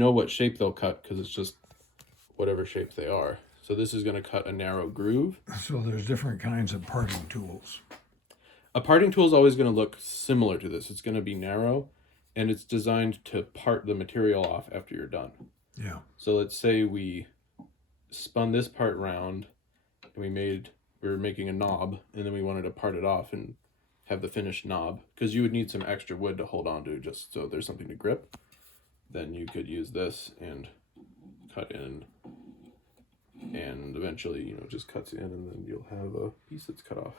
know what shape they'll cut because it's just whatever shape they are. So this is going to cut a narrow groove. So there's different kinds of parting tools. A parting tool is always going to look similar to this. It's going to be narrow, and it's designed to part the material off after you're done. Yeah. So let's say we spun this part round, and we were making a knob, and then we wanted to part it off and have the finished knob, because you would need some extra wood to hold on to just so there's something to grip. Then you could use this and cut in, and eventually, you know, just cuts in, and then you'll have a piece that's cut off.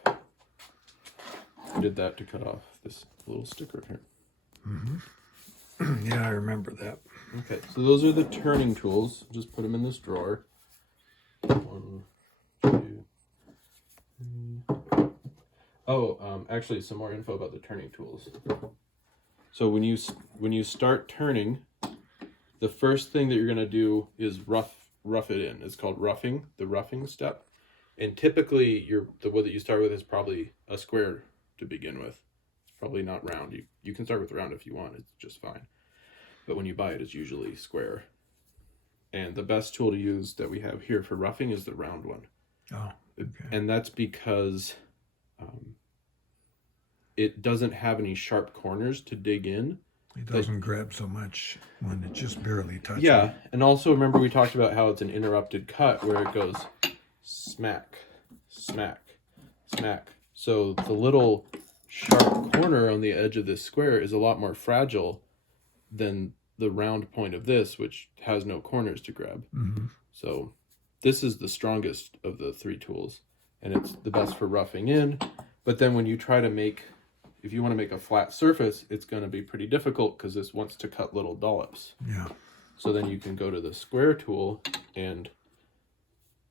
I did that to cut off this little sticker here. Mm-hmm. Yeah, I remember that. Okay, so those are the turning tools. Just put them in this drawer. 1, 2, 3. Oh, actually, some more info about the turning tools. So when you start turning, the first thing that you're gonna do is rough it in. It's called roughing, the roughing step. And typically, the wood that you start with is probably a square to begin with. It's probably not round. You can start with round if you want. It's just fine. But when you buy it, it's usually square. And the best tool to use that we have here for roughing is the round one. Oh, okay. And that's because it doesn't have any sharp corners to dig in. It doesn't grab so much when it just barely touches. Yeah, and also remember we talked about how it's an interrupted cut where it goes smack, smack, smack. So the little sharp corner on the edge of this square is a lot more fragile than the round point of this, which has no corners to grab. Mm-hmm. So this is the strongest of the 3 tools, and it's the best for roughing in. But then when you try to if you want to make a flat surface, it's going to be pretty difficult because this wants to cut little dollops. Yeah. So then you can go to the square tool and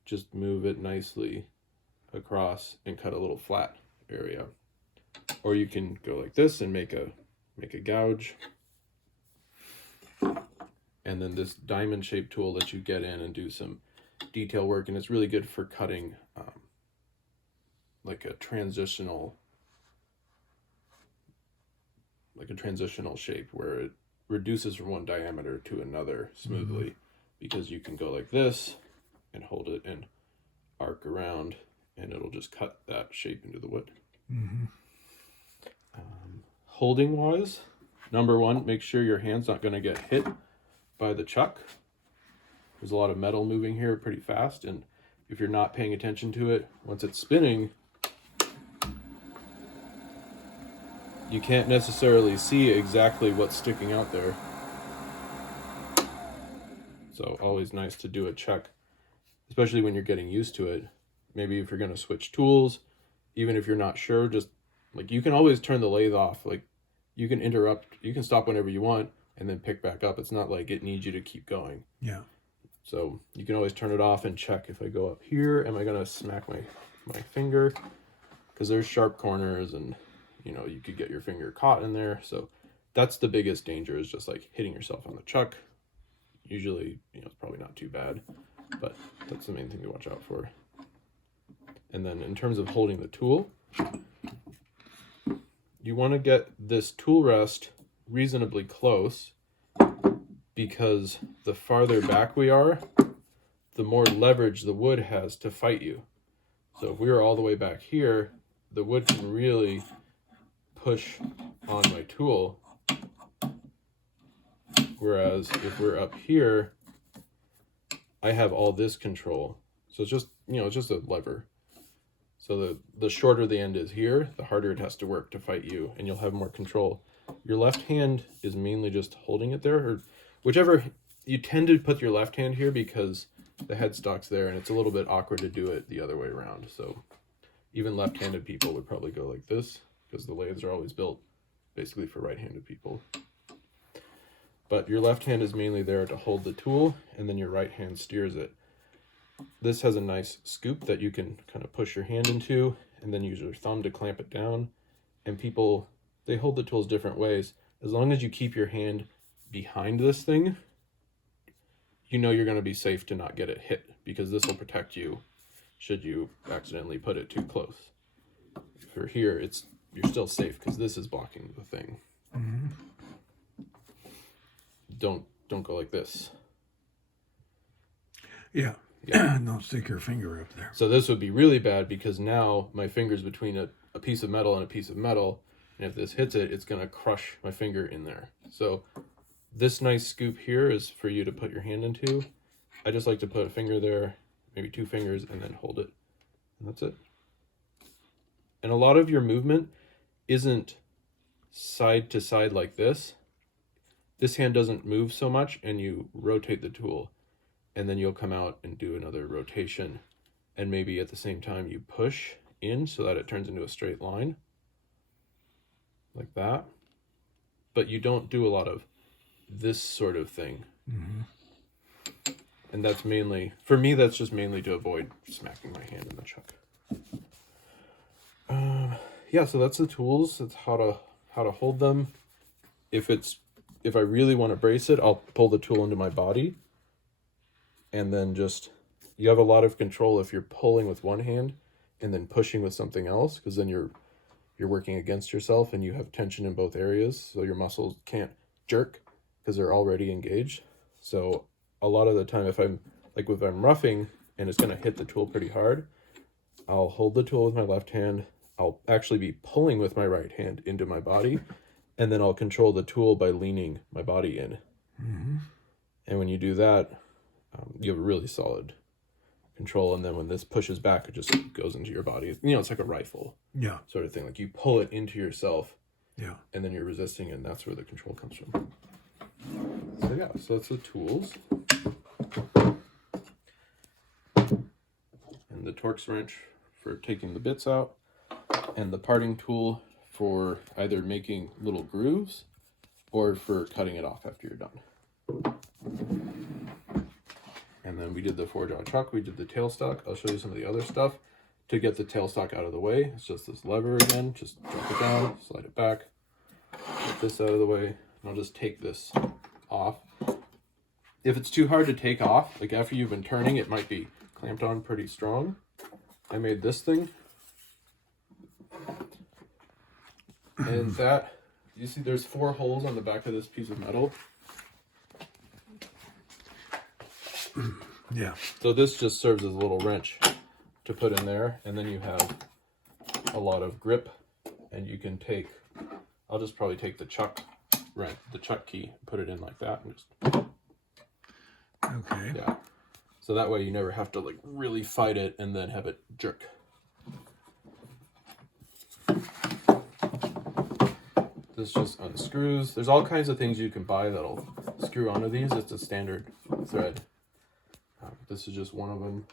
just move it nicely across and cut a little flat area. Or you can go like this and make a gouge. And then this diamond shaped tool that you get in and do some detail work, and it's really good for cutting like a transitional shape where it reduces from one diameter to another smoothly, because you can go like this and hold it and arc around, and it'll just cut that shape into the wood. Mm-hmm. Holding wise, number 1, make sure your hand's not going to get hit by the chuck. There's a lot of metal moving here pretty fast, and if you're not paying attention to it, once it's spinning, you can't necessarily see exactly what's sticking out there. So always nice to do a check, especially when you're getting used to it. Maybe if you're going to switch tools, even if you're not sure, just like you can always turn the lathe off. Like you can stop whenever you want and then pick back up. It's not like it needs you to keep going. Yeah. So you can always turn it off and check, if I go up here, am I going to smack my finger? Because there's sharp corners and, you know, you could get your finger caught in there. So that's the biggest danger, is just like hitting yourself on the chuck. Usually, you know, it's probably not too bad, but that's the main thing to watch out for. And then in terms of holding the tool, you want to get this tool rest reasonably close, because the farther back we are, the more leverage the wood has to fight you. So if we were all the way back here, the wood can really push on my tool. Whereas if we're up here, I have all this control. So it's just, you know, it's just a lever. So the shorter the end is here, the harder it has to work to fight you, and you'll have more control. Your left hand is mainly just holding it there, or whichever. You tend to put your left hand here because the headstock's there, and it's a little bit awkward to do it the other way around. So even left-handed people would probably go like this, because the lathes are always built basically for right-handed people. But your left hand is mainly there to hold the tool, and then your right hand steers it. This has a nice scoop that you can kind of push your hand into, and then use your thumb to clamp it down. And people, they hold the tools different ways. As long as you keep your hand behind this thing, you know you're going to be safe to not get it hit, because this will protect you should you accidentally put it too close. If you're here, you're still safe because this is blocking the thing. Mm-hmm. Don't don't go like this. Yeah. Yeah. Don't stick your finger up there. So this would be really bad because now my finger's between a piece of metal and a piece of metal. And if this hits it, it's going to crush my finger in there. So this nice scoop here is for you to put your hand into. I just like to put a finger there, maybe 2 fingers, and then hold it. And that's it. And a lot of your movement isn't side to side like this. This hand doesn't move so much, and you rotate the tool. And then you'll come out and do another rotation. And maybe at the same time you push in so that it turns into a straight line. Like that. But you don't do a lot of this sort of thing. Mm-hmm. And that's mainly, for me, that's just mainly to avoid smacking my hand in the chuck. Yeah, so that's the tools. It's how to hold them. If I really want to brace it, I'll pull the tool into my body. And then you have a lot of control if you're pulling with one hand and then pushing with something else, because then you're working against yourself and you have tension in both areas, so your muscles can't jerk because they're already engaged. So a lot of the time, if I'm roughing and it's going to hit the tool pretty hard, I'll hold the tool with my left hand. I'll actually be pulling with my right hand into my body, and then I'll control the tool by leaning my body in. Mm-hmm. And when you do that, you have a really solid control. And then when this pushes back, it just goes into your body. You know, it's like a rifle sort of thing. Like you pull it into yourself, and then you're resisting, and that's where the control comes from. So yeah, so that's the tools. And the Torx wrench for taking the bits out, and the parting tool for either making little grooves or for cutting it off after you're done. And then we did the 4-jaw chuck, we did the tailstock. I'll show you some of the other stuff. To get the tailstock out of the way, it's just this lever again. Just drop it down, slide it back, get this out of the way, and I'll just take this off. If it's too hard to take off, like after you've been turning, it might be clamped on pretty strong. I made this thing. And that, you see there's 4 holes on the back of this piece of metal. Yeah. So this just serves as a little wrench to put in there, and then you have a lot of grip, and you can take, I'll just probably take the chuck key, and put it in like that, and just, Okay. yeah. So that way you never have to like really fight it and then have it jerk. This just unscrews. There's all kinds of things you can buy that'll screw onto these. It's a standard thread. This is just one of them.